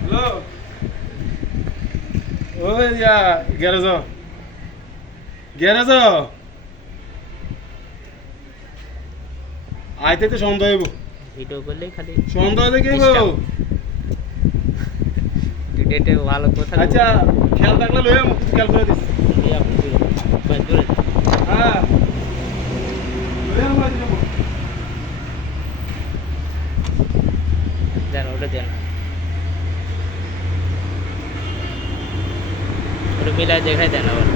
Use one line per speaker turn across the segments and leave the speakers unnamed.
Hello ওই ইয়া garage garage আইতে তো সন্ধ্যা হইব।
ভিডিও করলেই খালি Disturb. ডেটে ভালো কথা
আচ্ছা খেয়াল থাকলে লইয়া খেয়াল করে দিস
দূরে
হ্যাঁ লইয়া আমার যাব
ওটা দেন। মিলাই দেখাই দেন আবার।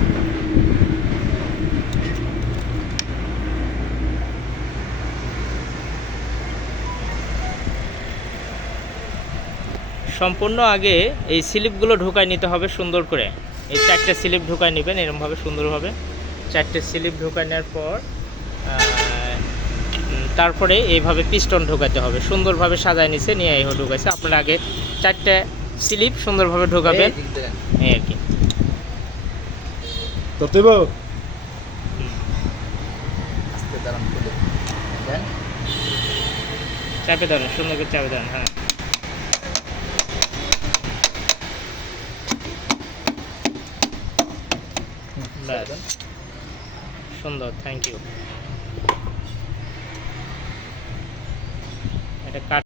সম্পূর্ণ আগে এই স্লিপগুলো ঢোকায় নিতে হবে সুন্দর করে। এই চারটে স্লিপ ঢোকায় নেবেন এরকমভাবে সুন্দরভাবে। চারটে স্লিপ ঢোকায় নেওয়ার পর তারপরে এইভাবে পিস্টন ঢোকাতে হবে। সুন্দরভাবে সাজায় নিছে নিয়ে এই ঢোকাইছে। আপনার আগে চারটে স্লিপ সুন্দরভাবে ঢোকাবেন। এই আর কি। চাপে সুন্দর করে চাপে হ্যাঁ। সুন্দর থ্যাংক ইউ the cut.